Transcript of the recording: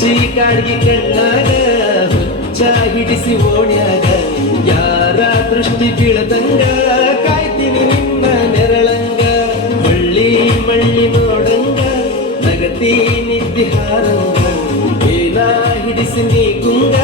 ಚೀಕಾಡಿಗೆ ಕಣ್ಣಾಗ ಹುಚ್ಚ ಹಿಡಿಸಿ ಓಣ್ಯಾಗ ಯಾರ ದೃಷ್ಟಿ ಬೀಳದಂಗ ಕಾಯ್ತೀನಿ ನಿನ್ನ ನೆರಳಂಗ ಮಳ್ಳಿ ಮಳ್ಳಿ ನೋಡಂಗ ನಗತಿ ನಿದ್ದಿ ಹಾರಂಗ ಏನ ಹಿಡಿಸಿ ನೀ ಗುಂಗ